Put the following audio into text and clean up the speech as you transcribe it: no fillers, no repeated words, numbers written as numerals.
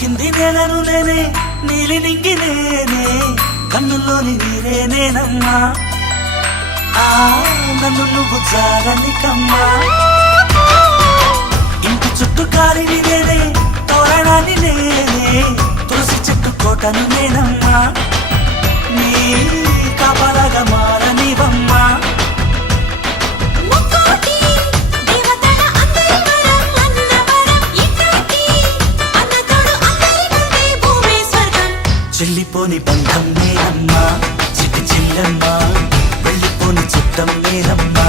కింది నేలను నేనే నీలి నింగి నేనే కన్నుల్లోని నీరే నేనమ్మా నన్ను నువ్వు జాలని కమ్మా ఇంటి చుట్టూ కాలిని నేనే తోరణాన్ని నేనే తులసి చెట్టు కోటను నేనమ్మా నీ కాపలాగా మారనివమ్మా చెల్లిపోని బంధం నేనమ్మా చిట్టి చెల్లమ్మా వెళ్ళిపోని చుట్టం నేనమ్మా